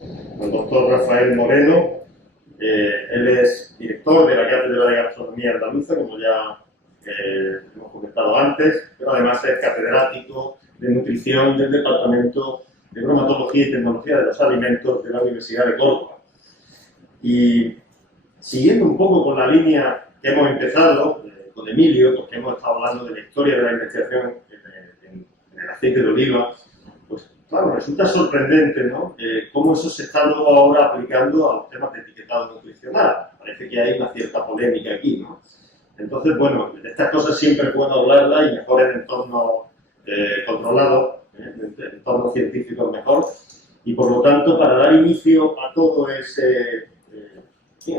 El doctor Rafael Moreno. Él es director de la Cátedra de Gastronomía Andaluza, como ya hemos comentado antes, pero además es catedrático de nutrición del Departamento de Bromatología y Tecnología de los Alimentos de la Universidad de Córdoba. Y siguiendo un poco con la línea que hemos empezado con Emilio, porque hemos estado hablando de la historia de la investigación en el aceite de oliva, pues claro, resulta sorprendente, ¿no? Cómo eso se está luego ahora aplicando a los temas de etiquetado nutricional. Parece que hay una cierta polémica aquí, ¿no? Entonces, bueno, de estas cosas siempre es bueno hablarlas y mejor en entornos controlados, en entornos científicos mejor. Y por lo tanto, para dar inicio a todo ese,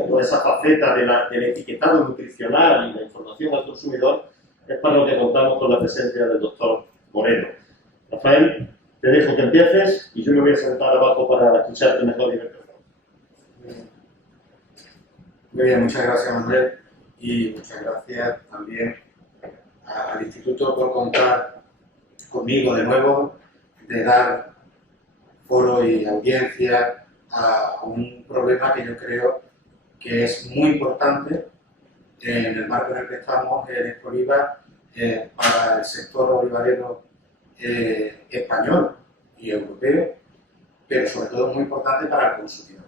a toda esa faceta del etiquetado nutricional y la información al consumidor, es para lo que contamos con la presencia del doctor Moreno. Rafael, te dejo que empieces y yo me voy a sentar abajo para escucharte mejor y verte mejor. Muy bien, muchas gracias, Manuel, y muchas gracias también al Instituto por contar conmigo de nuevo, de dar foro y audiencia a un problema que yo creo que es muy importante en el marco en el que estamos en Expoliva para el sector olivarero español y europeo, pero sobre todo muy importante para el consumidor.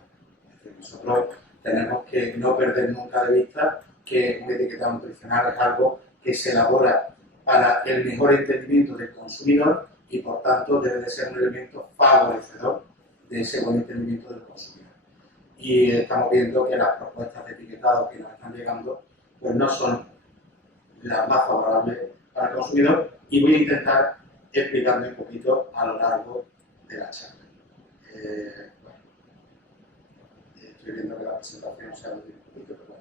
Es decir, nosotros tenemos que no perder nunca de vista que un etiquetado nutricional es algo que se elabora para el mejor entendimiento del consumidor y por tanto debe de ser un elemento favorecedor de ese buen entendimiento del consumidor. Y estamos viendo que las propuestas de etiquetado que nos están llegando pues no son las más favorables para el consumidor y voy a intentar explicarme un poquito a lo largo de la charla. Bueno, estoy viendo que la presentación se ha movido un poquito, pero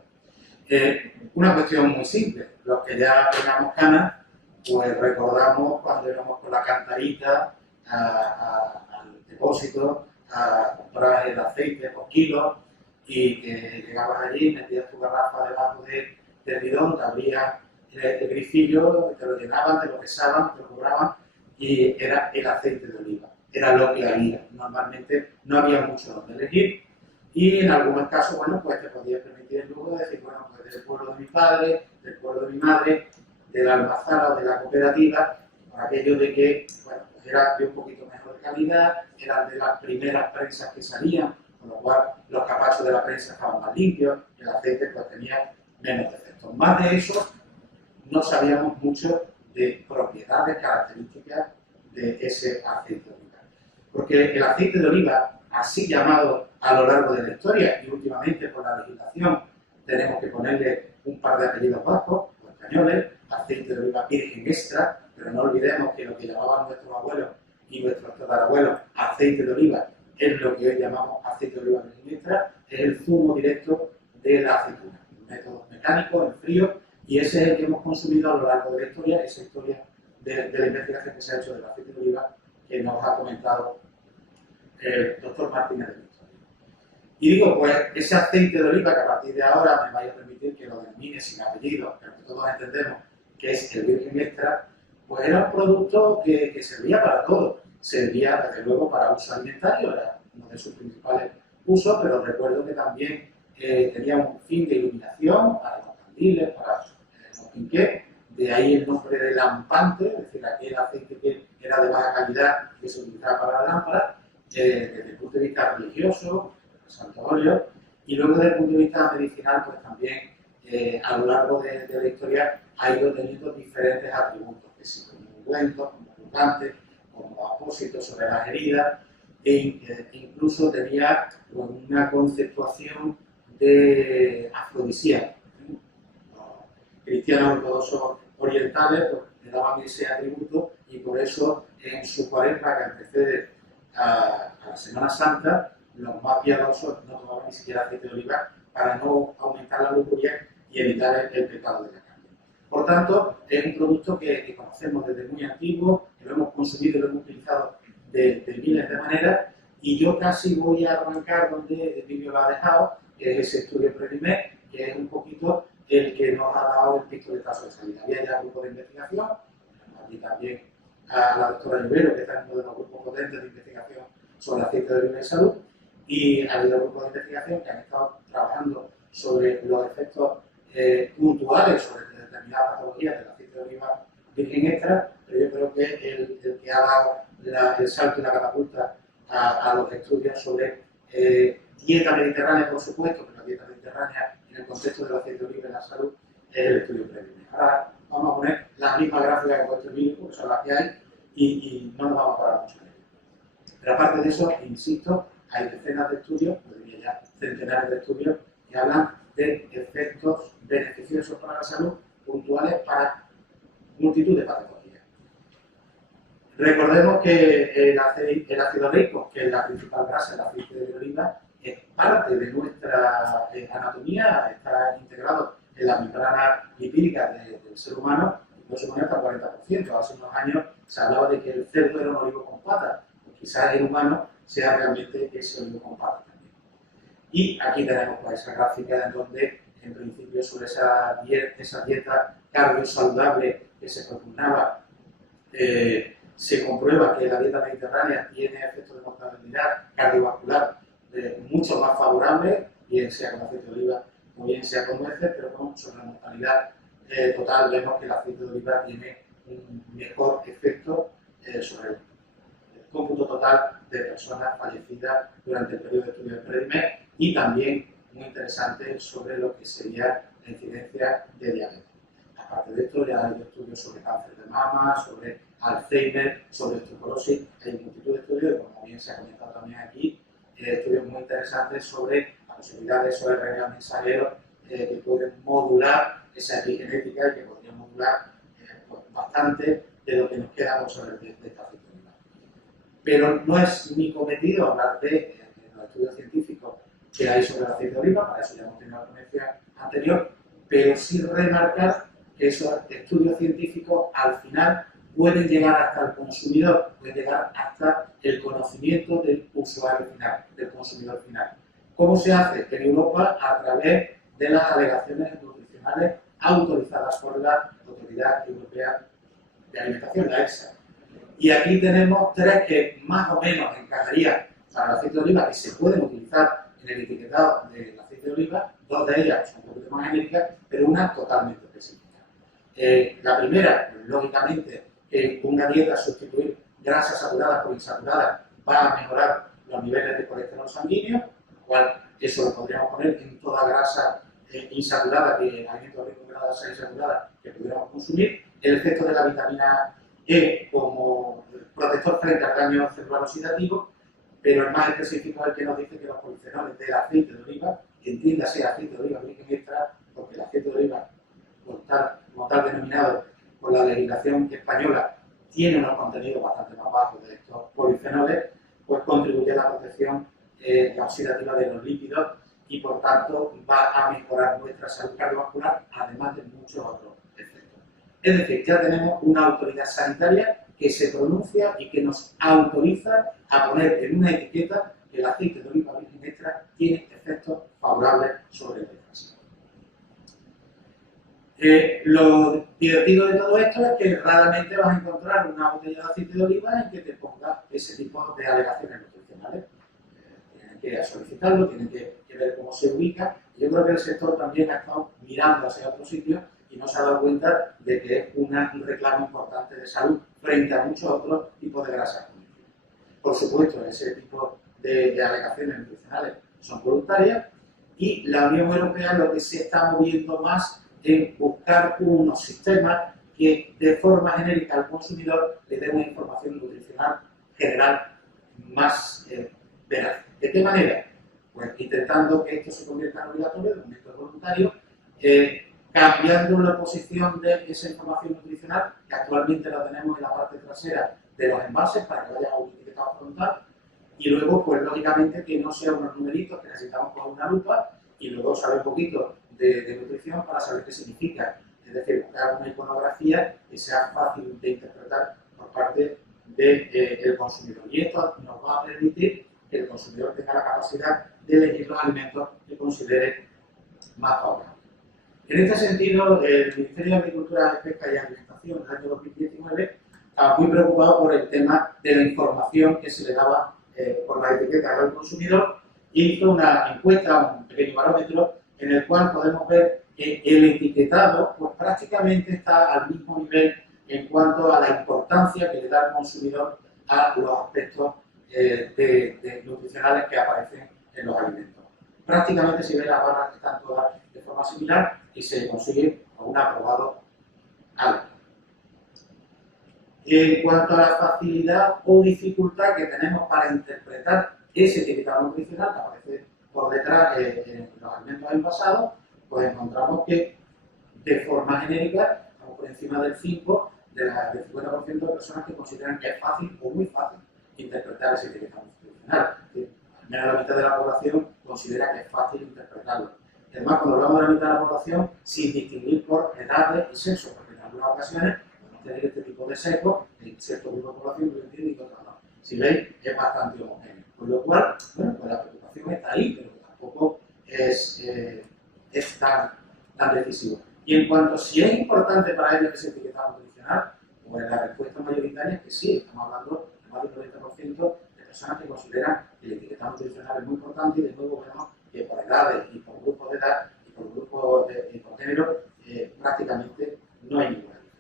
bueno. Una cuestión muy simple. Los que ya tengamos canas, pues recordamos cuando íbamos con la cantarita al depósito a comprar el aceite por kilos y que llegabas allí, metías tu garrafa debajo del bidón, te abrías el grifillo, te lo llenaban, te lo pesaban, te lo cobraban y era el aceite de oliva. Era lo que había. Normalmente no había mucho donde elegir y en algunos casos, bueno, pues te podías permitir el lujo de decir, bueno, pues del pueblo de mi padre, del pueblo de mi madre, de la almazara o de la cooperativa, por aquello de que, bueno, pues era de un poquito mejor calidad, eran de las primeras prensas que salían, con lo cual los capachos de la prensa estaban más limpios, el aceite pues tenía menos defectos. Más de eso, no sabíamos mucho de propiedades, características de ese aceite de oliva. Porque el aceite de oliva, así llamado a lo largo de la historia y últimamente por la legislación, tenemos que ponerle un par de apellidos vascos o españoles, aceite de oliva virgen extra, pero no olvidemos que lo que llamaban nuestros abuelos y nuestros tatarabuelos aceite de oliva es lo que hoy llamamos aceite de oliva virgen extra, es el zumo directo de la aceituna, un método mecánico, en frío, y ese es el que hemos consumido a lo largo de la historia, esa historia de la investigación que se ha hecho del aceite de oliva que nos ha comentado el doctor Martínez de Victoria. Y digo, pues ese aceite de oliva que a partir de ahora me vaya a permitir que lo denomine sin apellido, pero que todos entendemos que es el virgen extra, pues era un producto que servía para todo. Servía, desde luego, para uso alimentario, era uno de sus principales usos, pero recuerdo que también tenía un fin de iluminación para los candiles, para los quinqués, de ahí el nombre de lampante, es decir, aquel aceite que era de baja calidad que se utilizaba para la lámpara, desde el punto de vista religioso, santo óleo, y luego desde el punto de vista medicinal, pues también a lo largo de la historia ha ido teniendo diferentes atributos, que sí, como ungüentos, como purgantes, como apósitos sobre las heridas, incluso tenía pues, una conceptuación de afrodisíaco. Los cristianos ortodoxos orientales pues, le daban ese atributo y por eso en su cuaresma que antecede a la Semana Santa, los más piadosos no tomaban ni siquiera aceite de oliva para no aumentar la lujuria y evitar el pecado de la carne. Por tanto, es un producto que conocemos desde muy antiguo, que lo hemos consumido y lo hemos utilizado de miles de maneras, y yo casi voy a arrancar donde Emilio lo ha dejado, que es ese estudio Prelimer, que es un poquito el que nos ha dado el pistoletazo de salida. Había ya un grupo de investigación, aquí también a la doctora Rivero, que está en uno de los grupos potentes de investigación sobre aceite de oliva y salud, Y ha habido grupos de investigación que han estado trabajando sobre los efectos puntuales sobre determinadas patologías del aceite de oliva virgen extra, pero yo creo que el que ha dado el salto y la catapulta a los estudios sobre dieta mediterránea, por supuesto, pero la dieta mediterránea en el contexto del aceite de oliva en la salud es el estudio previo. Ahora vamos a poner las mismas gráficas que he puesto en Emilio, porque son las que hay, y no nos vamos a parar mucho en ello. Pero aparte de eso, insisto, hay decenas de estudios, yo diría ya centenares de estudios, que hablan de efectos beneficiosos para la salud puntuales para multitud de patologías. Recordemos que el ácido oleico, que es la principal grasa del aceite de oliva, es parte de nuestra anatomía, está integrado en la membrana lipídica del ser humano, y no se pone hasta el 40%. Hace unos años se hablaba de que el cerdo era un olivo con patas, pues quizás el humano sea realmente ese olivo con patas también. Y aquí tenemos pues, esa gráfica en donde, en principio, sobre esa dieta cardiosaludable que se propugnaba, se comprueba que la dieta mediterránea tiene efectos de mortalidad cardiovascular mucho más favorables, bien sea con aceite de oliva o bien sea con nueces, pero sobre la mortalidad total vemos que el aceite de oliva tiene un mejor efecto sobre el cómputo total de personas fallecidas durante el periodo de estudio del PREDIMED y también, muy interesante, sobre lo que sería la incidencia de diabetes. Aparte de esto, ya hay estudios sobre cáncer de mama, sobre Alzheimer, sobre osteoporosis, hay multitud de estudios, y como bien se ha comentado también aquí, estudios muy interesantes sobre la posibilidad de esos RNA mensajeros que pueden modular esa epigenética y que podrían modular pues, bastante de lo que nos queda por saber de esta aceite de oliva. Pero no es mi cometido hablar de los estudios científicos que hay sobre el aceite de oliva, para eso ya hemos tenido la ponencia anterior, pero sí remarcar que esos estudios científicos al final pueden llegar hasta el consumidor, pueden llegar hasta el conocimiento del usuario final, del consumidor final. ¿Cómo se hace? En Europa, a través de las alegaciones nutricionales autorizadas por la Autoridad Europea de Alimentación, la EFSA. Y aquí tenemos tres que más o menos encajarían para el aceite de oliva que se pueden utilizar en el etiquetado del aceite de oliva. Dos de ellas son un poquito más genéricas, pero una totalmente específica. La primera, lógicamente, que una dieta sustituir grasas saturadas por insaturadas va a mejorar los niveles de colesterol sanguíneo, lo cual eso lo podríamos poner en toda grasa insaturada, que alimentos ricos en grasa insaturada que pudiéramos consumir. El efecto de la vitamina E como protector frente al daño celular oxidativo, pero el más específico es el que nos dice que los polifenoles del aceite de oliva, entiéndase aceite de oliva virgen extra, porque el aceite de oliva, como tal denominado por la legislación española, tiene unos contenidos bastante más bajos de estos polifenoles, pues contribuye a la protección oxidativa de los lípidos y por tanto va a mejorar nuestra salud cardiovascular, además de muchos otros efectos. Es decir, ya tenemos una autoridad sanitaria que se pronuncia y que nos autoriza a poner en una etiqueta que el aceite de oliva virgen extra tiene efectos favorables sobre el descanso. Lo divertido de todo esto es que raramente vas a encontrar una botella de aceite de oliva en que te ponga ese tipo de alegaciones nutricionales. Tienen que solicitarlo, tienen que ver cómo se ubica. Yo creo que el sector también ha estado mirando hacia otro sitio y no se ha dado cuenta de que es un reclamo importante de salud frente a muchos otros tipos de grasas. Por supuesto, ese tipo de alegaciones nutricionales son voluntarias y la Unión Europea lo que se está moviendo más en buscar unos sistemas que de forma genérica al consumidor le den una información nutricional general más veraz. ¿De qué manera? Pues intentando que esto se convierta en obligatorio, de un método voluntario, cambiando la posición de esa información nutricional, que actualmente la tenemos en la parte trasera de los envases para que vaya a un etiquetado frontal, y luego, pues lógicamente, que no sean unos numeritos que necesitamos con una lupa y luego saber un poquito de nutrición para saber qué significa. Es decir, buscar una iconografía que sea fácil de interpretar por parte del consumidor. Y esto nos va a permitir que el consumidor tenga la capacidad de elegir los alimentos que considere más favorables. En este sentido, el Ministerio de Agricultura, Pesca y Alimentación en el año 2019 estaba muy preocupado por el tema de la información que se le daba por la etiqueta al consumidor hizo una encuesta, un pequeño barómetro, en el cual podemos ver que el etiquetado pues, prácticamente está al mismo nivel en cuanto a la importancia que le da el consumidor a los aspectos nutricionales que aparecen en los alimentos. Prácticamente si ve las barras que están todas de forma similar y se consigue un aprobado alto. En cuanto a la facilidad o dificultad que tenemos para interpretar ese etiquetado nutricional que aparece por detrás en los alimentos envasados, pues encontramos que de forma genérica estamos por encima del 5% del 50% de personas que consideran que es fácil o muy fácil interpretar ese etiquetado nutricional. Al menos la mitad de la población considera que es fácil interpretarlo. Y además, cuando hablamos de la mitad de la población, sin distinguir por edades y sexo, porque en algunas ocasiones podemos tener este tipo de sesgo en cierto grupo de población que lo entiende y otros no. Si veis, es bastante homogéneo. Con lo cual, bueno, pues la preocupación está ahí, pero tampoco es tan decisivo. Y en cuanto a si es importante para ellos ese etiquetado nutricional, pues la respuesta mayoritaria es que sí, estamos hablando de más del 90% de personas que consideran que el etiquetado nutricional es muy importante y de nuevo vemos que por edades y por grupos de edad y por grupos y por género prácticamente no hay ninguna diferencia.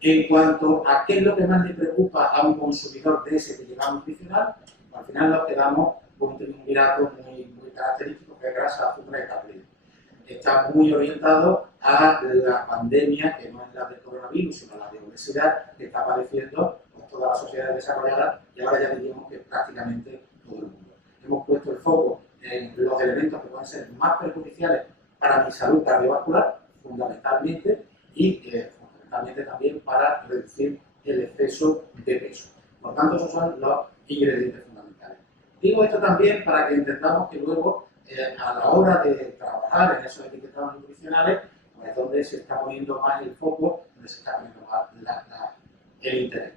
En cuanto a qué es lo que más le preocupa a un consumidor de ese etiquetado nutricional, al final nos quedamos con un triunvirato muy característico que es grasa, azúcar y carbohidratos. Está muy orientado a la pandemia, que no es la del coronavirus, sino la de obesidad que está padeciendo pues, todas las sociedades desarrolladas y ahora ya diríamos que prácticamente todo el mundo. Hemos puesto el foco en los elementos que pueden ser más perjudiciales para mi salud cardiovascular, fundamentalmente, y fundamentalmente también para reducir el exceso de peso. Por tanto, esos son los ingredientes fundamentales. Digo esto también para que entendamos que luego a la hora de trabajar en esos etiquetados nutricionales, pues es donde se está poniendo más el foco, donde se está poniendo más el interés.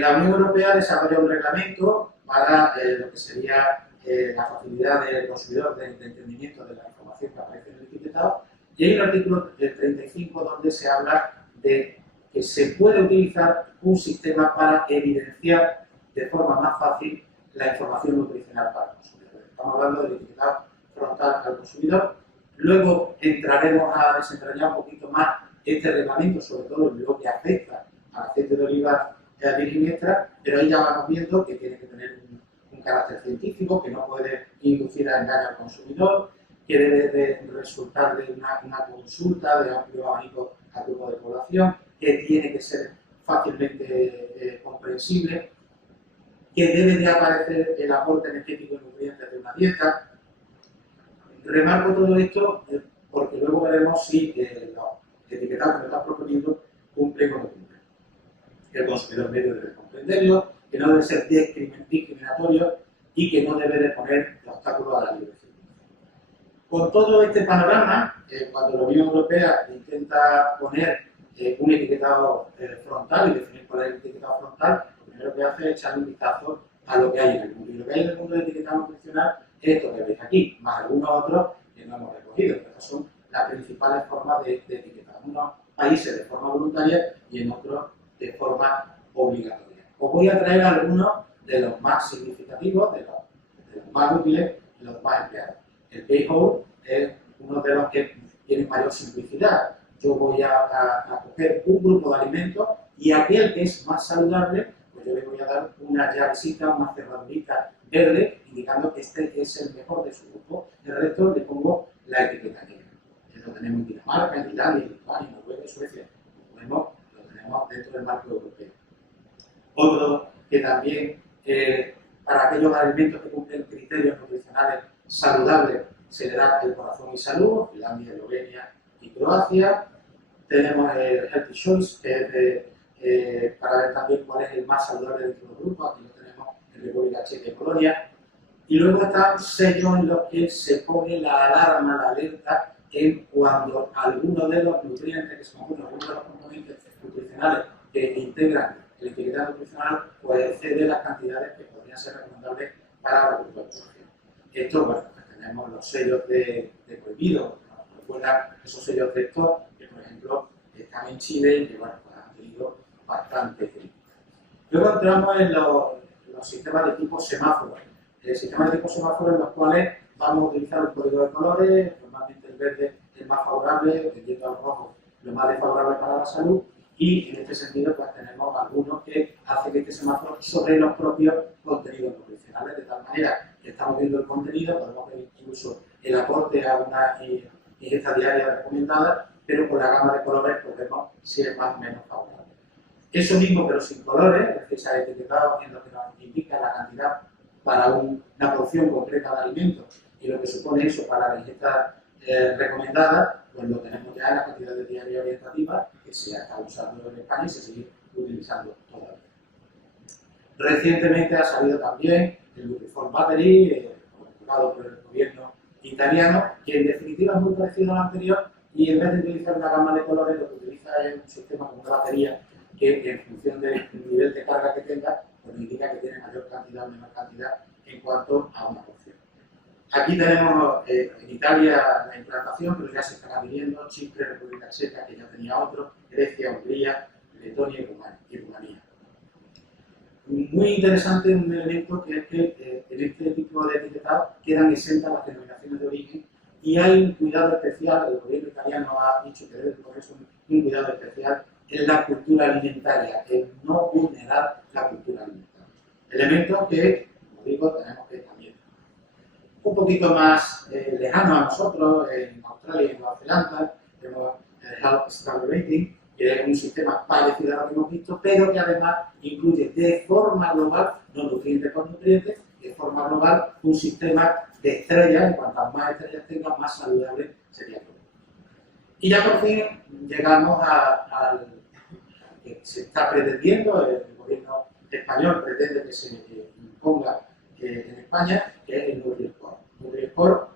La Unión Europea desarrolla un reglamento para lo que sería la facilidad del consumidor de entendimiento de la información que aparece en el etiquetado, y hay un artículo del 35 donde se habla de que se puede utilizar un sistema para evidenciar de forma más fácil la información nutricional para el consumidor. Estamos hablando del etiquetado frontal al consumidor. Luego entraremos a desentrañar un poquito más este reglamento, sobre todo en lo que afecta al aceite de oliva virgen extra, pero ahí ya vamos viendo que tiene que tener un carácter científico, que no puede inducir a engaño al consumidor, que debe de resultar de una consulta de amplio abanico al grupo de población, que tiene que ser fácilmente comprensible, que debe de aparecer el aporte energético y nutrientes de una dieta. Remarco todo esto porque luego veremos si los etiquetados que me están proponiendo cumplen o no cumplen. El consumidor medio debe comprenderlo, que no debe ser discriminatorio y que no debe de poner obstáculos a la libre circulación. Con todo este panorama, cuando la Unión Europea intenta poner un etiquetado frontal y definir cuál es el etiquetado frontal, lo primero que hace es echar un vistazo a lo que hay en el mundo. Y lo que hay en el mundo del etiquetado nutricional es esto que veis aquí, más algunos otros que no hemos recogido. Estas son las principales formas de etiquetado. En unos países de forma voluntaria y en otros de forma obligatoria. Os voy a traer algunos de los más significativos, de los más útiles y los más empleados. El Payhole es uno de los que tiene mayor simplicidad. Yo voy a coger un grupo de alimentos y aquel que es más saludable, pues yo le voy a dar una llavecita, una cerradurita verde, indicando que este es el mejor de su grupo. El resto le pongo la etiqueta negra. Lo tenemos en Dinamarca, en Islandia, en Lituania, Noruega, Suecia. Lo tenemos dentro del marco europeo. Otro que también, para aquellos alimentos que cumplen criterios nutricionales saludables, se le da el corazón y salud, Finlandia, Eslovenia y Croacia. Tenemos el Healthy Choice, que es para ver también cuál es el más saludable dentro del grupo. Aquí lo tenemos en República Checa y Polonia. Y luego están sellos en los que se pone la alarma, la alerta, en cuando alguno de los nutrientes que se componen, algunos de los componentes nutricionales que integran el etiquetado nutricional, pues excede las cantidades que podrían ser recomendables para la población. Esto, bueno, pues tenemos los sellos de prohibido, recuerdan esos sellos de stop, que por ejemplo están en Chile y que bueno, pues han tenido bastante crítica. Luego entramos en los los sistemas de tipo semáforo. Sistemas de tipo semáforo en los cuales vamos a utilizar un código de colores, normalmente el verde es más favorable, tendiendo al rojo lo más desfavorable para la salud, y en este sentido pues tenemos algunos que hacen este semáforo sobre los propios contenidos nutricionales, de tal manera que estamos viendo el contenido, podemos ver incluso el aporte a una ingesta diaria recomendada, pero con la gama de colores pues vemos si es más o menos favorable. Eso mismo pero sin colores, es decir, se ha etiquetado en lo que nos indica la cantidad para una porción concreta de alimentos y lo que supone eso para la ingesta recomendada, pues lo tenemos ya en la cantidad de diaria orientativa que se está usando en España y se sigue utilizando todavía. Recientemente ha salido también el Nutriform Battery, ocupado por el gobierno italiano, que en definitiva es muy parecido al anterior y en vez de utilizar una gama de colores, lo que utiliza es un sistema como una batería que en función del nivel de carga que tenga, pues indica que tiene mayor cantidad o menor cantidad en cuanto a una porción. Aquí tenemos en Italia la implantación, pero ya se están adhiriendo Chipre, República Checa, que ya tenía otro, Grecia, Hungría, Letonia y Rumanía. Muy interesante un elemento que es que en este tipo de etiquetado quedan exentas las denominaciones de origen y hay un cuidado especial, el gobierno italiano ha dicho que debe ponerse un cuidado especial en la cultura alimentaria, en no vulnerar la cultura alimentaria. Elemento que, como digo, tenemos que también un poquito más lejano a nosotros, en Australia y en Nueva Zelanda, tenemos el Health Standard Rating, que es un sistema parecido a lo que hemos visto, pero que además incluye de forma global, no nutrientes por nutrientes, de forma global un sistema de estrellas, y cuantas más estrellas tenga, más saludable sería todo. Y ya por fin llegamos al que se está pretendiendo, el gobierno español pretende que se imponga en España, que es el Nutri-Score. Nutri-Score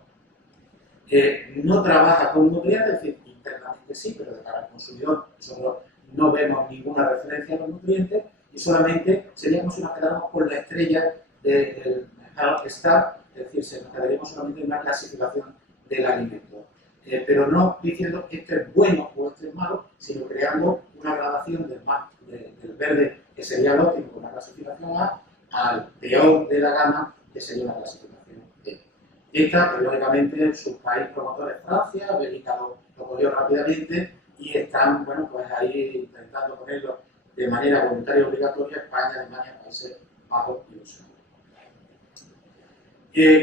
no trabaja con nutrientes, es decir, internamente sí, pero de cara al consumidor nosotros no vemos ninguna referencia a los nutrientes y solamente sería como si nos quedáramos con la estrella del Health Star, es decir, nos quedaríamos solamente en una clasificación del alimento. Pero no diciendo que esto es bueno o esto es malo, sino creando una gradación del verde, que sería el óptimo con la clasificación A, al peor de la gama, que sería la clasificación B. Esta, pues, lógicamente, su país promotor es Francia, Bélgica lo cogió rápidamente y están, bueno, pues ahí intentando ponerlo de manera voluntaria y obligatoria España, Alemania, Países Bajos y Luxemburgo.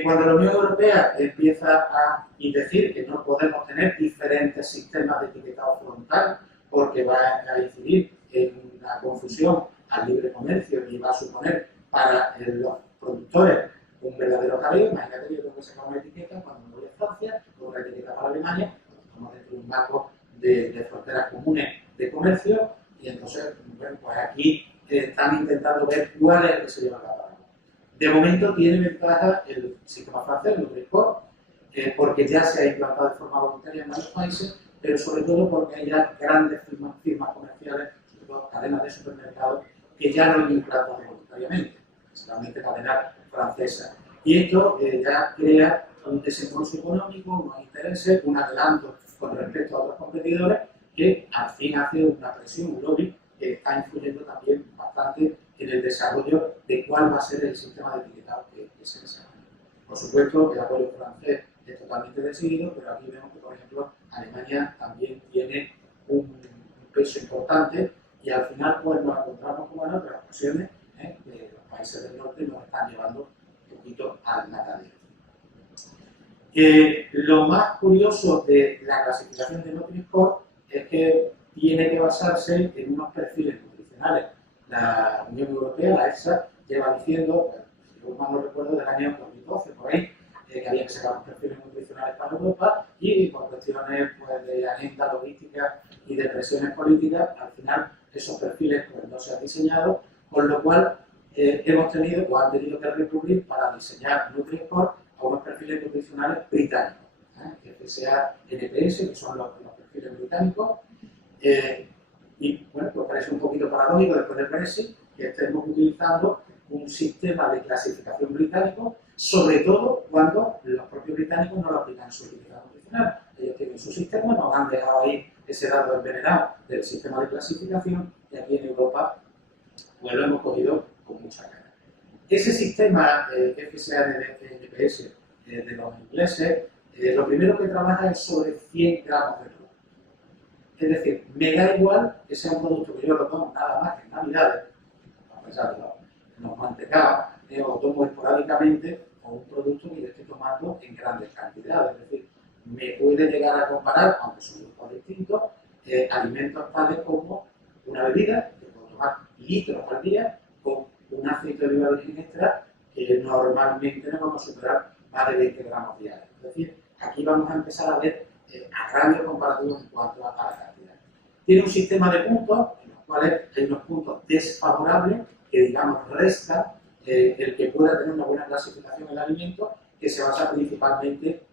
Cuando la Unión Europea empieza a decir que no podemos tener diferentes sistemas de etiquetado frontal porque va a incidir en una confusión al libre comercio y va a suponer para los productores un verdadero jaleo. Imagínate que yo tengo que sacar una etiqueta cuando me voy a Francia, otra etiqueta para Alemania, estamos dentro de un marco de fronteras comunes de comercio y entonces, bueno, pues aquí están intentando ver cuál es el que se lleva cada uno. De momento tiene ventaja el sistema francés, el Nutri-Score, porque ya se ha implantado de forma voluntaria en varios países, pero sobre todo porque hay ya grandes firmas comerciales, sobre todo cadenas de supermercados, que ya lo han implantado voluntariamente, principalmente cadenas francesas. Y esto ya crea un desembolso económico, unos intereses, un adelanto con respecto a otros competidores, que al fin hace una presión, un lobby, que está influyendo también bastante en el desarrollo de cuál va a ser el sistema de etiquetado que se desarrolla. Por supuesto, el apoyo francés es totalmente decidido, pero aquí vemos que, por ejemplo, Alemania también tiene un peso importante y al final pues, nos encontramos como en otras ocasiones que los países del norte nos están llevando un poquito al matadero. Lo más curioso de la clasificación de Nutri-Score es que tiene que basarse en unos perfiles nutricionales. La Unión Europea, la EFSA, lleva diciendo, si yo mal no recuerdo, del año 2012, por ahí, que había que sacar unos perfiles nutricionales para Europa y por cuestiones pues, de agenda logística y de presiones políticas, al final esos perfiles pues, no se han diseñado, con lo cual hemos tenido o han tenido que recurrir para diseñar Nutri-Score a unos perfiles nutricionales británicos, que sea NPS, que son los perfiles británicos. Y bueno, pues parece un poquito paradójico después del Brexit que estemos utilizando un sistema de clasificación británico, sobre todo cuando los propios británicos no lo aplican en su etiquetado nutricional. Ellos tienen su sistema, nos han dejado ahí ese dato envenenado del sistema de clasificación y aquí en Europa pues lo hemos cogido con mucha gana. Ese sistema FSA-NPS de los ingleses, lo primero que trabaja es sobre 100 gramos de producto. Es decir, me da igual que sea un producto que yo lo tomo nada más que en Navidades, a pesar de los mantecados, o tomo esporádicamente, o un producto que yo estoy tomando en grandes cantidades. Es decir, me puede llegar a comparar, aunque son grupos distintos, alimentos tales como una bebida, que puedo tomar litros al día, con un aceite de oliva virgen extra, que normalmente no vamos a superar más de 20 gramos diarios. Es decir, aquí vamos a empezar a ver agravios comparativos en cuanto a la cantidad. Tiene un sistema de puntos, en los cuales hay unos puntos desfavorables, que digamos restan el que pueda tener una buena clasificación del alimento, que se basa principalmente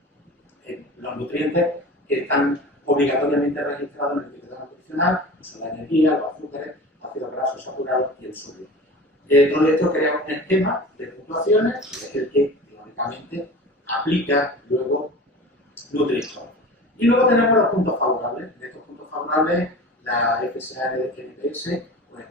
en los nutrientes que están obligatoriamente registrados en el etiquetado nutricional, son la energía, los azúcares, ácidos grasos saturados y el sodio. Todo esto crea un esquema de puntuaciones, que es el que, teóricamente, aplica luego Nutri-Score. Y luego tenemos los puntos favorables. De estos puntos favorables, la FSA-NPS pues,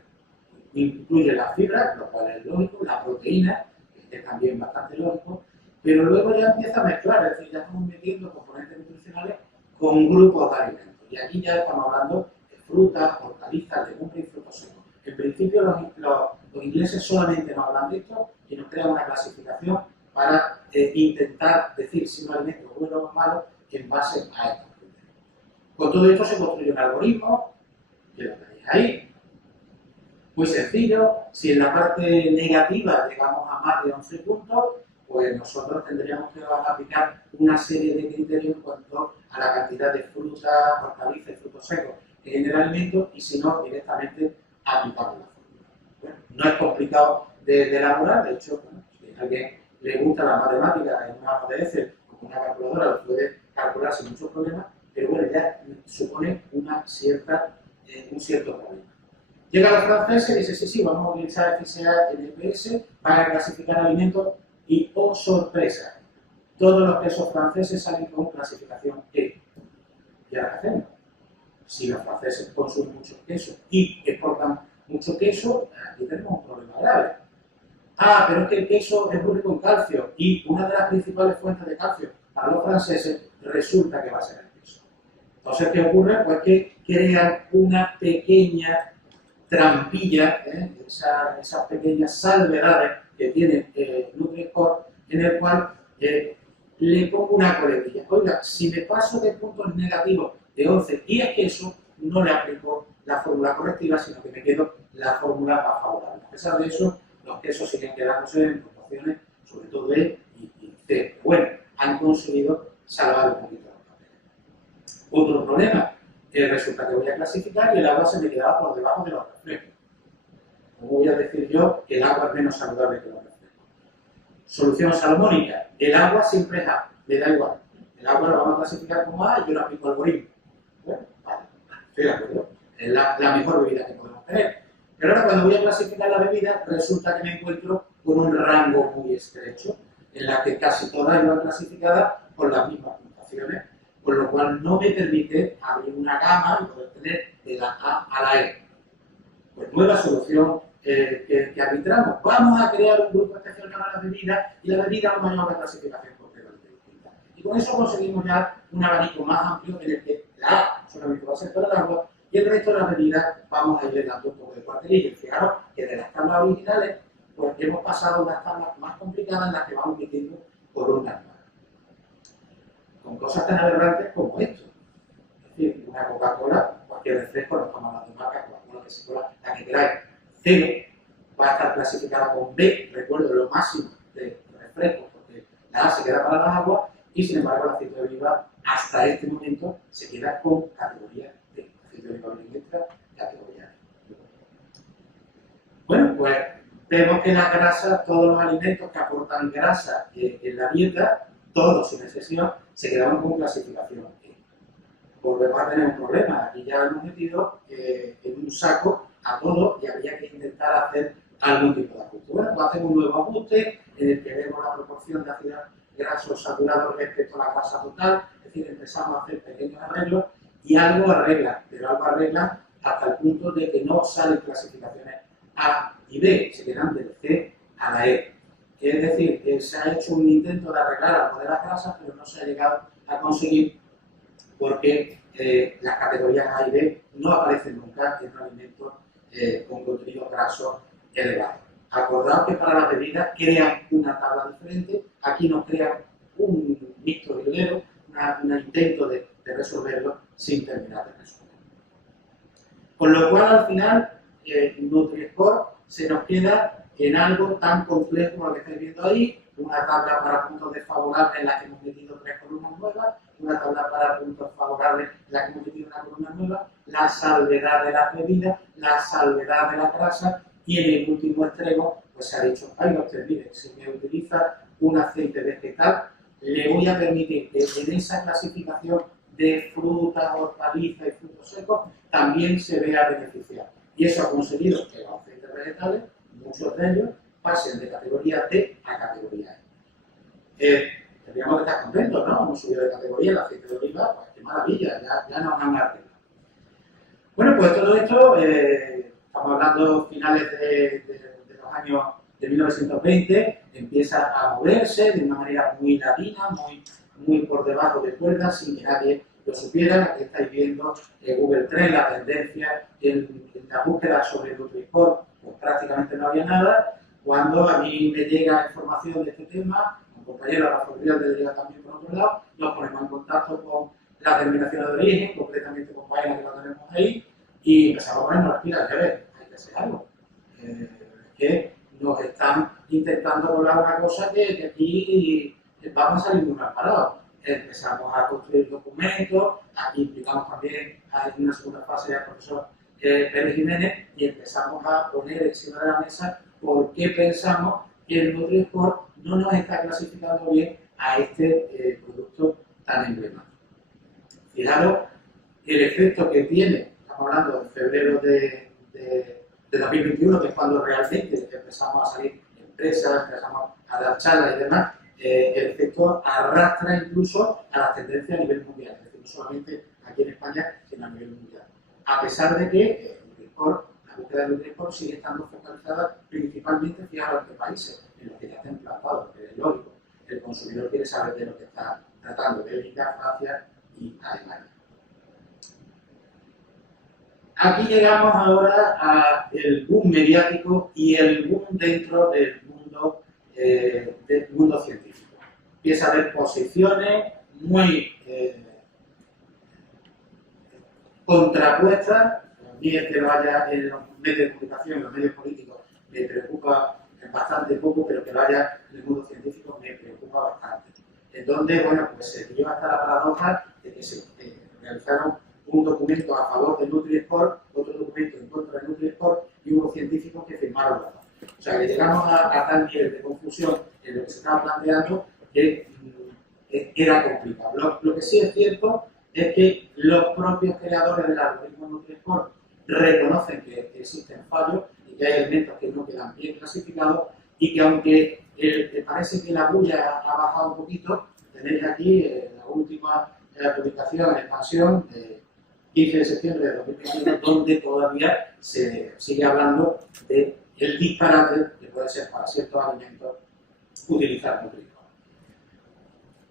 incluye las fibras, lo cual es lógico, la proteína, que es también bastante lógico, pero luego ya empieza a mezclar, es decir, ya estamos metiendo componentes nutricionales con grupos de alimentos. Y aquí ya estamos hablando de frutas, hortalizas, legumbres y frutos secos. En principio los ingleses solamente nos hablan de esto y nos crean una clasificación para intentar decir si un alimento es bueno o malo en base a estos criterios. Con todo esto se construye un algoritmo, que lo tenéis ahí, muy sencillo. Si en la parte negativa llegamos a más de 11 puntos, pues nosotros tendríamos que aplicar una serie de criterios en cuanto a la cantidad de frutas, hortalizas y frutos secos en el alimento, y si no, directamente aplicamos la fórmula. Bueno, no es complicado de elaborar, de hecho, bueno, si a alguien le gusta la matemática en una hoja de Excel o con una calculadora, lo puede calcular sin muchos problemas, pero bueno, ya supone un cierto problema. Llega los franceses y dice, sí, vamos a utilizar FSA-NPS para clasificar alimentos y, oh sorpresa, todos los quesos franceses salen con clasificación E. ¿Y ahora qué hacemos? Si los franceses consumen mucho queso y exportan mucho queso, aquí tenemos un problema grave. Pero es que el queso es muy rico en calcio y una de las principales fuentes de calcio para los franceses resulta que va a ser el queso. Entonces, ¿qué ocurre? Pues que crean una pequeña trampilla, esas pequeñas salvedades que tiene Nutri-Score, en el cual le pongo una coletilla. Oiga, si me paso de puntos negativos de 11 y es queso, no le aplico la fórmula correctiva, sino que me quedo la fórmula más favorable. A pesar de eso, los quesos siguen quedándose en proporciones, sobre todo E y C. Pero bueno, han conseguido salvar un poquito los papeles. Otro problema, resulta que voy a clasificar y el agua se me quedaba por debajo de los refrescos. ¿Cómo voy a decir yo que el agua es menos saludable que los refrescos? Solución salomónica, el agua siempre es A, le da igual. El agua lo vamos a clasificar como A y yo lo aplico algoritmo. Bueno, vale, estoy de acuerdo. Es la mejor bebida que podemos tener. Pero ahora cuando voy a clasificar la bebida, resulta que me encuentro con un rango muy estrecho, en la que casi todas iban clasificadas con las mismas puntuaciones, con lo cual no me permite abrir una gama y poder tener de la A a la E. Pues nueva solución que arbitramos. Vamos a crear un grupo especial para la bebida y la bebida vamos a llevar una clasificación completamente distinta. Y con eso conseguimos ya un abanico más amplio en el que la A solamente va a ser para el agua y el resto de las bebidas vamos a ir dando un poco de cuartelillo. Fijaros que de las tablas originales pues hemos pasado a unas tablas más complicadas en las que vamos metiendo columnas más. Con cosas tan aberrantes como esto. Es decir, una Coca-Cola, cualquier refresco, no estamos hablando de marca, Coca-Cola, que se cola, la que queráis, cero, va a estar clasificada con B, recuerdo lo máximo de refrescos, porque la A se queda para las aguas y sin embargo el aceite de oliva hasta este momento se queda con categoría D, aceite de oliva virgen extra, categoría D. Bueno, pues vemos que las grasas, todos los alimentos que aportan grasa en la dieta, todos sin excepción, se quedaron con clasificación E. Volvemos a tener un problema, aquí ya hemos metido en un saco a todo y habría que intentar hacer algún tipo de ajuste. Bueno, pues hacemos un nuevo ajuste en el que vemos la proporción de ácidos grasos saturados respecto a la grasa total, es decir, empezamos a hacer pequeños arreglos y algo arregla, pero algo arregla hasta el punto de que no salen clasificaciones A y B, se quedan del C a la E. Es decir, se ha hecho un intento de arreglar algo de las grasas, pero no se ha llegado a conseguir porque las categorías A y B no aparecen nunca en un alimento con contenido graso elevado. Acordaos que para las bebidas crean una tabla diferente, aquí nos crean un mixto hildero, un intento de resolverlo sin terminar de resolverlo. Con lo cual, al final, Nutri-Score se nos queda en algo tan complejo como lo que estáis viendo ahí, una tabla para puntos desfavorables en la que hemos metido 3 columnas nuevas, una tabla para puntos favorables en la que hemos metido una columna nueva, la salvedad de las bebidas, la salvedad de la grasa, y en el último extremo pues se ha dicho, oiga usted, mire, si me utiliza un aceite vegetal, le voy a permitir que en esa clasificación de frutas, hortalizas y frutos secos también se vea beneficiado. Y eso ha conseguido que los aceites vegetales, muchos de ellos, pasen de categoría D a categoría E. Tendríamos que estar contentos, ¿no? Hemos subido de categoría el aceite de oliva, pues qué maravilla, ya nos han arreglado. Bueno, pues todo esto, estamos hablando finales de los años de 1920, empieza a moverse de una manera muy latina, muy por debajo de cuerda, sin que nadie lo supiera. Aquí estáis viendo Google Trends, la tendencia en la búsqueda sobre el Nutri-Score, pues prácticamente no había nada. Cuando a mí me llega información de este tema, un compañero Rafael Rial llega también por otro lado, nos ponemos en contacto con las denominaciones de origen, concretamente con Baena, que lo tenemos ahí, y empezamos a ponernos las pilas, hay que hacer algo. Que nos están intentando volar una cosa que aquí vamos a salir muy mal parados. Empezamos a construir documentos, aquí implicamos también en una segunda fase al profesor Pérez Jiménez, y empezamos a poner encima de la mesa por qué pensamos que el Nutri-Score no nos está clasificando bien a este producto tan emblemático. Fijaros el efecto que tiene, estamos hablando de febrero de 2021, que es cuando realmente empezamos a salir empresas, empezamos a dar charlas y demás, el efecto arrastra incluso a la tendencia a nivel mundial, es decir, no solamente aquí en España, sino a nivel mundial. A pesar de que la búsqueda del Nutri-Score sigue estando focalizada principalmente, fijaros, en qué países, en los que ya está implantado, que es lógico. El consumidor quiere saber de lo que está tratando, Bélgica, Francia y Alemania. Aquí llegamos ahora al boom mediático y el boom dentro del mundo científico. Empieza a haber posiciones muy contrapuestas. A mí el que lo haya en los medios de comunicación, en los medios políticos, me preocupa bastante poco, pero que lo haya en el mundo científico me preocupa bastante. En donde, bueno, pues se lleva hasta la paradoja de que se realizaron un documento a favor del Nutri-Score, otro documento en contra del Nutri-Score, y hubo científicos que firmaron los dos. O sea, que llegamos a tal nivel de confusión en lo que se estaba planteando que era complicado. Lo que sí es cierto es que los propios creadores del algoritmo Nutri-Score reconocen que existen fallos y que hay elementos que no quedan bien clasificados, y que aunque parece que la bulla ha bajado un poquito, tenéis aquí la última publicación en expansión de 15 de septiembre de 2021, donde todavía se sigue hablando de el disparate que puede ser para ciertos alimentos utilizar Nutri-Score.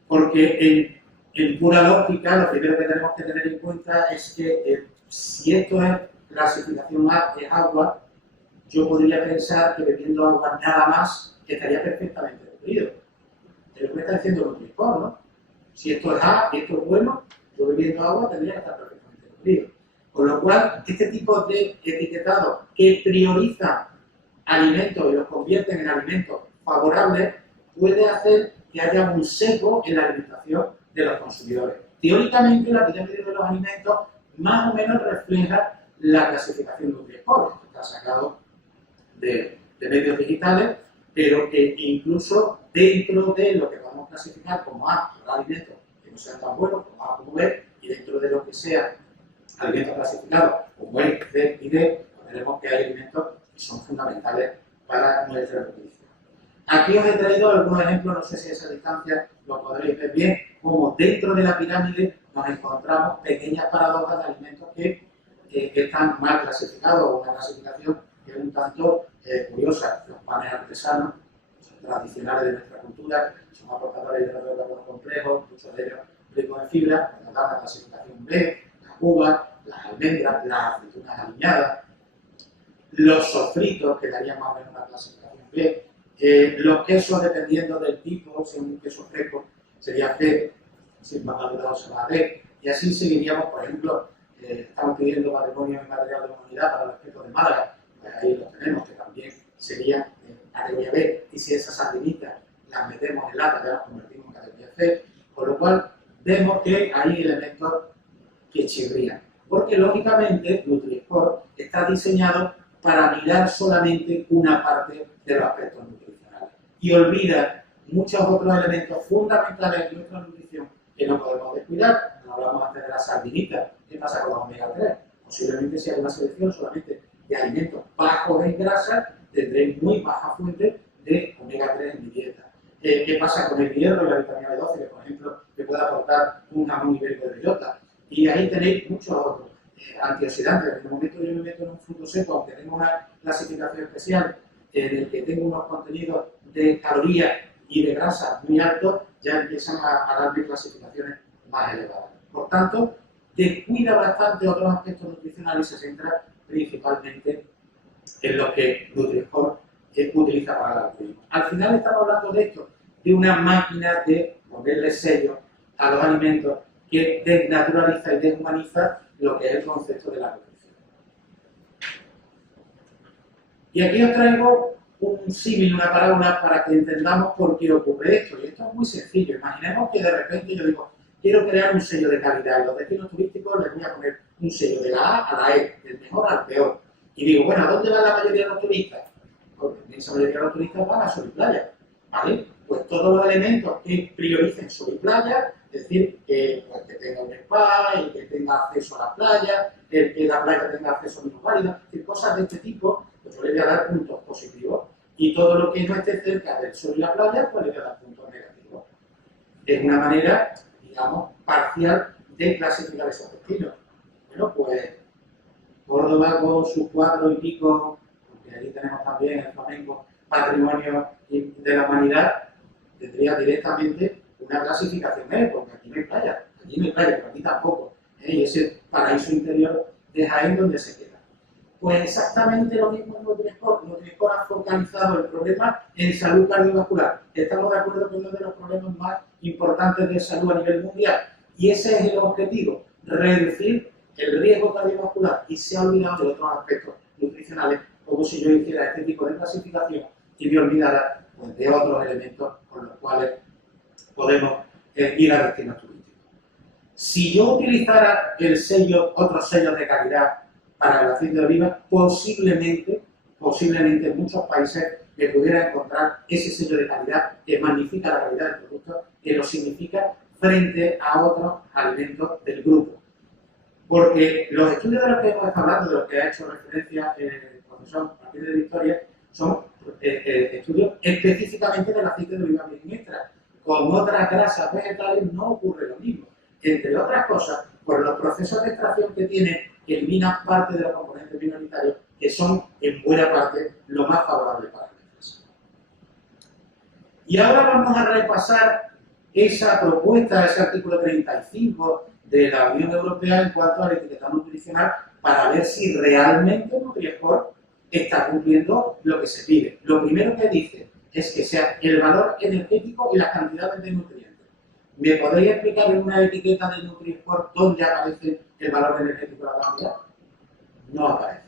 Porque en pura lógica, lo primero que tenemos que tener en cuenta es que si esto es clasificación A, es agua, yo podría pensar que bebiendo agua nada más estaría perfectamente nutrido. Es lo que me está diciendo Nutri-Score, ¿no? Si esto es A y esto es bueno, yo bebiendo agua tendría que estar perfectamente nutrido. Con lo cual, este tipo de etiquetado que prioriza alimentos y los convierten en alimentos favorables puede hacer que haya un sesgo en la alimentación de los consumidores. Teóricamente, la pirámide de los alimentos más o menos refleja la clasificación Nutri-Score. Esto está sacado de medios digitales, pero que incluso dentro de lo que podemos clasificar como A, habrá alimentos que no sean tan buenos como A como B, y dentro de lo que sean alimentos clasificados como E, C y D, pues veremos que hay alimentos que son fundamentales para nuestra nutrición. Aquí os he traído algunos ejemplos, no sé si a esa distancia lo podréis ver bien, como dentro de la pirámide nos encontramos pequeñas paradojas de alimentos que están mal clasificados, o una clasificación que es un tanto curiosa. Los panes artesanos, tradicionales de nuestra cultura, son aportadores de hidratos complejos, muchos de ellos ricos en fibra, nos dan la clasificación B, las uvas, las almendras, las aceitunas aliñadas, los sofritos, que darían más o menos una clasificación B, los quesos, dependiendo del tipo, si es un queso fresco, sería C, si es más madurado será D, y así seguiríamos. Por ejemplo, estamos pidiendo patrimonio inmaterial de la humanidad para los quesos de Málaga, pues ahí lo tenemos, que también sería categoría B, y si esas sardinitas las metemos en lata, ya las convertimos en categoría C, con lo cual vemos que hay elementos que chirrían, porque lógicamente Nutri-Score está diseñado para mirar solamente una parte de los aspectos nutricionales y olvida muchos otros elementos fundamentales de nuestra nutrición que no podemos descuidar. No hablamos antes de las sardinitas. ¿Qué pasa con los omega 3? Posiblemente si hay una selección solamente de alimentos bajos en grasa, tendréis muy baja fuente de omega 3 en mi dieta. ¿Qué pasa con el hierro y la vitamina B12, que por ejemplo me puede aportar un jamón ibérico de bellota? Y ahí tenéis muchos otros antioxidantes. En el momento yo me meto en un fruto seco, aunque tengo una clasificación especial en el que tengo unos contenidos de calorías y de grasa muy altos, ya empiezan a darme clasificaciones más elevadas. Por tanto, descuida bastante otros aspectos nutricionales y se centra principalmente en lo que Nutri-Score utiliza para el algoritmo. Al final estamos hablando de esto, de una máquina de ponerle sello a los alimentos que desnaturaliza y deshumaniza lo que es el concepto de la nutrición. Y aquí os traigo un símil, una parábola, para que entendamos por qué ocurre esto. Y esto es muy sencillo. Imaginemos que de repente yo digo, quiero crear un sello de calidad, y los destinos turísticos les voy a poner un sello de la A a la E, del mejor al peor. Y digo, bueno, ¿a dónde van la mayoría de los turistas? Pues la inmensa mayoría de los turistas van a sol y playa, ¿vale? Pues todos los elementos que prioricen sol y playa, es decir, pues que tenga un spa, el que tenga acceso a la playa, el que la playa tenga acceso a minusválidos, es decir, cosas de este tipo, pues yo le voy a dar puntos positivos. Y todo lo que no esté cerca del sol y la playa, pues le voy a dar puntos negativos. Es una manera, digamos, parcial de clasificar esos destinos. Bueno, pues Córdoba con sus 4 y pico, porque ahí tenemos también el flamenco patrimonio de la humanidad, tendría directamente una clasificación B, porque aquí no hay playa, pero aquí tampoco. Y ese paraíso interior de Jaén donde se queda. Pues exactamente lo mismo en Nutri-Score. Nutri-Score ha focalizado el problema en salud cardiovascular. Estamos de acuerdo que uno de los problemas más importantes de salud a nivel mundial. Y ese es el objetivo, reducir el riesgo cardiovascular, y se ha olvidado de otros aspectos nutricionales, como si yo hiciera este tipo de clasificación y me olvidara pues, de otros elementos con los cuales podemos ir a destinos turísticos. Si yo utilizara el sello, otros sellos de calidad para el aceite de oliva, posiblemente en muchos países le pudiera encontrar ese sello de calidad que magnifica la calidad del producto, que lo significa frente a otros alimentos del grupo. Porque los estudios de los que hemos estado hablando, de los que ha hecho referencia el profesor Martínez de Victoria, son estudios específicamente del aceite de oliva virgen extra. Con otras grasas vegetales no ocurre lo mismo. Entre otras cosas, por los procesos de extracción que tiene, que eliminan parte de los componentes minoritarios, que son en buena parte lo más favorable para la empresa. Y ahora vamos a repasar esa propuesta, ese artículo 35 de la Unión Europea en cuanto al etiquetado nutricional, para ver si realmente Nutri-Score está cumpliendo lo que se pide. Lo primero que dice es que sea el valor energético y las cantidades de nutrientes. ¿Me podréis explicar en una etiqueta de Nutri-Score dónde aparece el valor energético y la cantidad? No aparece.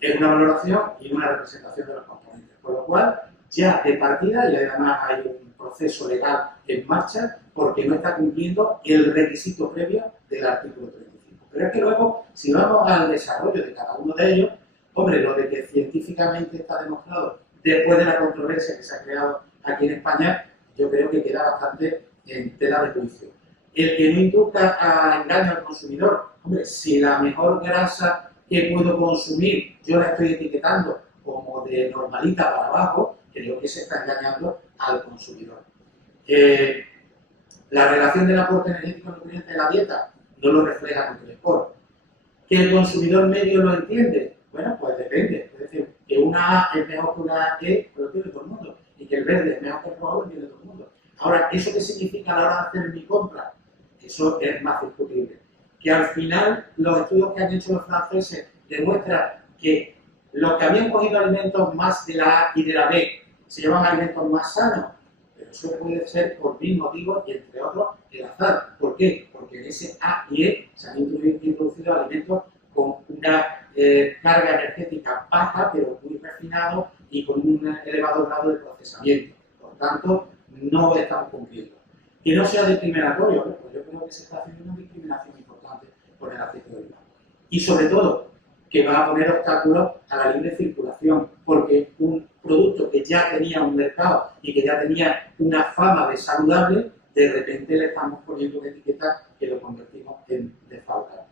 Es una valoración y una representación de los componentes, con lo cual ya de partida, y además hay un proceso legal en marcha, porque no está cumpliendo el requisito previo del artículo 35. Pero es que luego, si vamos al desarrollo de cada uno de ellos, hombre, lo de que científicamente está demostrado después de la controversia que se ha creado aquí en España, yo creo que queda bastante en tela de juicio. El que no induzca a engaño al consumidor, hombre, si la mejor grasa que puedo consumir yo la estoy etiquetando como de normalita para abajo, creo que se está engañando al consumidor. La relación del aporte energético nutriente en la dieta no lo refleja Nutri-Score. ¿Que el consumidor medio lo entiende? Bueno, pues depende. Es decir, que una A es mejor que una E, pero tiene todo el mundo. que el verde es mejor que el rojo, lo entiende todo el mundo. Ahora, ¿eso qué significa a la hora de hacer mi compra? Eso es más discutible. Que al final los estudios que han hecho los franceses demuestran que los que habían cogido alimentos más de la A y de la B se llaman alimentos más sanos, pero eso puede ser por mil motivos y entre otros el azar. ¿Por qué? Porque en ese A y E se han introducido alimentos con una carga energética baja, pero muy refinado y con un elevado grado de procesamiento. Por tanto, no estamos cumpliendo. Que no sea discriminatorio, pues yo creo que se está haciendo una discriminación importante con el aceite de oliva. Y sobre todo, que va a poner obstáculos a la libre circulación, porque un producto que ya tenía un mercado y que ya tenía una fama de saludable, de repente le estamos poniendo una etiqueta que lo convertimos en desfavorable.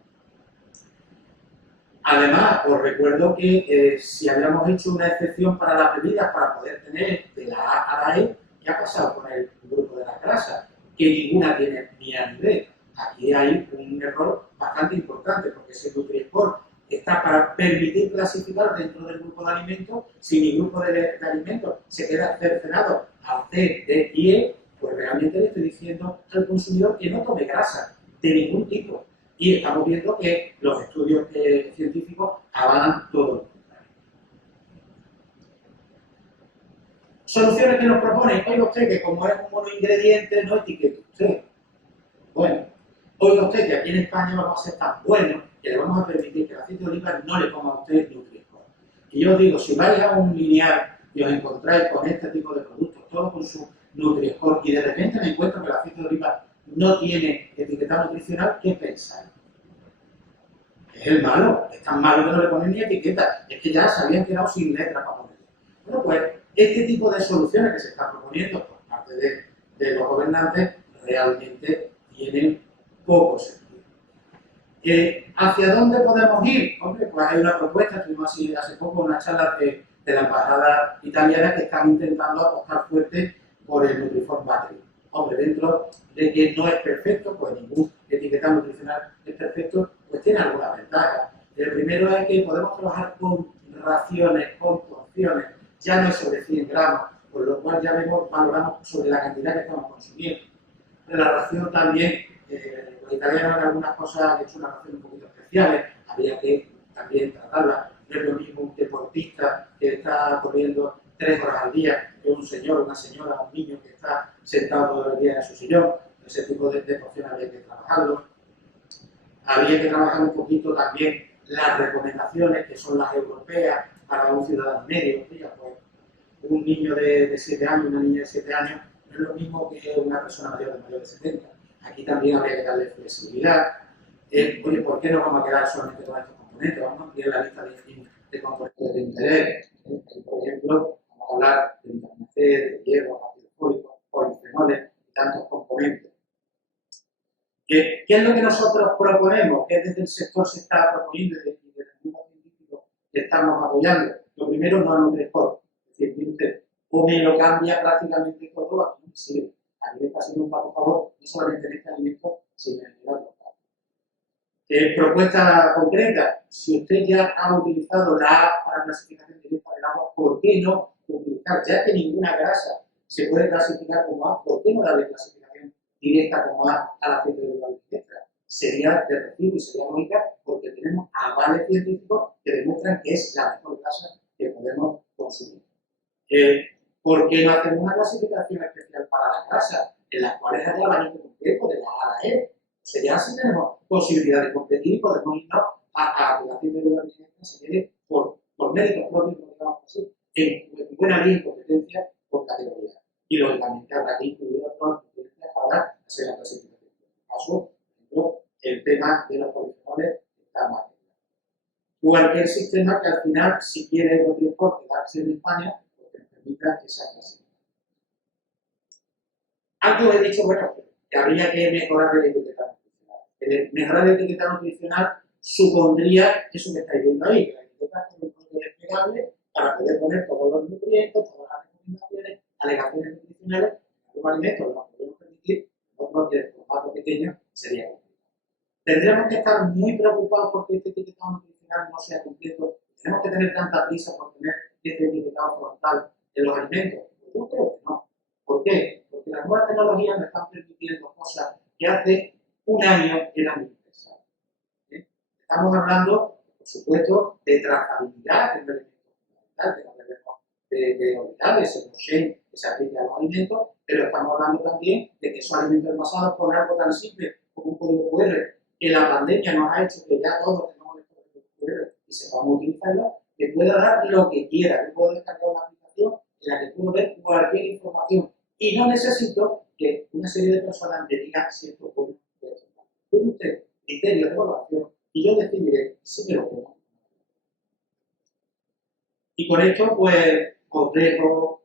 Además, os recuerdo que si habíamos hecho una excepción para las bebidas para poder tener de la A a la E, ¿qué ha pasado con el grupo de las grasas? Que ninguna tiene ni A ni B. Aquí hay un error bastante importante, porque ese Nutri-Score está para permitir clasificar dentro del grupo de alimentos. Si mi grupo de alimentos se queda cercenado a C, D y E, pues realmente le estoy diciendo al consumidor que no tome grasa de ningún tipo. Y estamos viendo que los estudios científicos avalan todo lo contrario. Soluciones que nos propone, oiga usted que como es un monoingrediente no etiquete usted. Bueno, oiga usted que aquí en España vamos a ser tan buenos que le vamos a permitir que el aceite de oliva no le ponga a usted Nutri-Score. Y yo os digo, si vais a un lineal y os encontráis con este tipo de productos, todos con su Nutri-Score, y de repente me encuentro que el aceite de oliva no tiene etiqueta nutricional, ¿qué pensáis? Es el malo, es tan malo que no le ponen ni etiqueta, es que ya se habían quedado sin letra para ponerlo. Bueno, pues este tipo de soluciones que se están proponiendo por parte de los gobernantes realmente tienen poco sentido. ¿Hacia dónde podemos ir? Hombre, pues hay una propuesta, tuvimos hace poco una charla de la embajada italiana que están intentando apostar fuerte por el Nutriform Battery. Hombre, dentro de que no es perfecto, pues ningún etiquetado nutricional es perfecto, pues tiene alguna ventaja. El primero es que podemos trabajar con raciones, con porciones, ya no es sobre 100 gramos, por lo cual ya valoramos sobre la cantidad que estamos consumiendo. De la ración también, los italianos en algunas cosas han hecho una ración un poquito especiales, habría que también tratarla. No es lo mismo un deportista que está corriendo 3 horas al día que un señor, una señora, un niño que está sentado todo el día en su sillón. Ese tipo de porción habría que trabajarlo. Habría que trabajar un poquito también las recomendaciones que son las europeas para un ciudadano medio. Pues, un niño de 7 años, una niña de 7 años, no es lo mismo que una persona mayor de 70. Aquí también habría que darle flexibilidad. Oye, ¿por qué no vamos a quedar solamente con estos componentes? Vamos a ampliar la lista de componentes de interés. Por ejemplo, vamos a hablar de vitamina C, de hierro, ácido fólico, polifenoles y tantos componentes. ¿Qué es lo que nosotros proponemos? ¿Qué desde el sector se está proponiendo y desde el mundo científico que estamos apoyando? Lo primero, no es Nutri-Score. Es decir, mire usted, o me lo cambia prácticamente todo, aquí no me sirve. Aquí me está haciendo un paso favor, no solamente en este alimento, sino en el otro. Propuesta concreta, si usted ya ha utilizado la A para clasificación directa del agua, ¿por qué no utilizar? Ya que ninguna grasa se puede clasificar como A, ¿por qué no darle clasificación directa como A al aceite de oliva extra? Sería de recibo y sería lógica porque tenemos avales científicos que demuestran que es la mejor grasa que podemos consumir. ¿Por qué no hacemos una clasificación especial para las grasas en las cuales hay abanico completo de la A a la E? O sea, ya sí tenemos posibilidad de competir y podemos irnos a que la aceite de oliva extra se quede por méritos propios, digamos así, en buena línea de competencia por categoría. Y lógicamente habrá que incluir otras competencias para hacer la clasificación. En este caso, por ejemplo, el tema de los polifenoles está más claro. Cualquier sistema que al final, si quiere el Nutri-Score quedarse en España, pues que nos permita esa clasificación. Antes he dicho, bueno, que habría que mejorar el etiquetado nutricional. Mejorar el etiquetado nutricional supondría eso que estáis viendo ahí, que la etiqueta es un producto desplegable para poder poner todos los nutrientes, todas las recomendaciones, alegaciones nutricionales, en algunos alimentos los podemos permitir, otros de formato pequeño sería complicado. Tendríamos que estar muy preocupados porque este etiquetado nutricional no sea completo. Tenemos que tener tanta prisa por tener este etiquetado frontal en los alimentos. Yo creo que no. ¿Por qué? Porque las nuevas tecnologías me están permitiendo cosas que hace un año eran impensables. ¿Eh? Estamos hablando, por supuesto, de trazabilidad, que es un elemento fundamental, que no debemos de olvidar, ese blockchain que se aplica a los alimentos, pero estamos hablando también de que esos alimentos envasados con algo tan simple como un código QR, que la pandemia nos ha hecho que ya todos tenemos el código QR y sepamos utilizarlo, que pueda dar lo que quiera. Yo puedo descargar una aplicación en la que puedo ver cualquier información y no necesito que una serie de personas me digan si esto es bueno o esto es malo. Tiene usted criterios de evaluación y yo decidiré si me lo pongo. Y con esto, pues, os dejo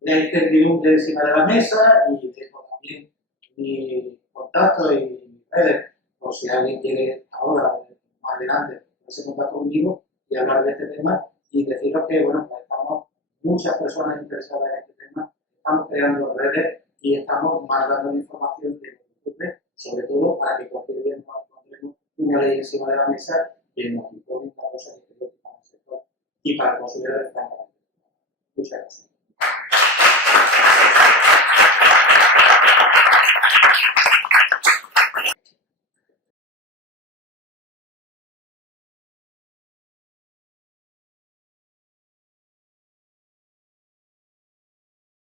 la incertidumbre encima de la mesa y dejo también mi contacto y mis redes, por si alguien quiere ahora o más adelante ponerse en contacto conmigo y hablar de este tema y deciros que, bueno, pues estamos muchas personas interesadas en este tema, estamos creando redes y estamos más dando información de lo que ocurre, sobre todo para que cualquier día nos encontremos una ley encima de la mesa que nos impone una cosa que creo que para el sector y para el consumidor está. Muchas gracias.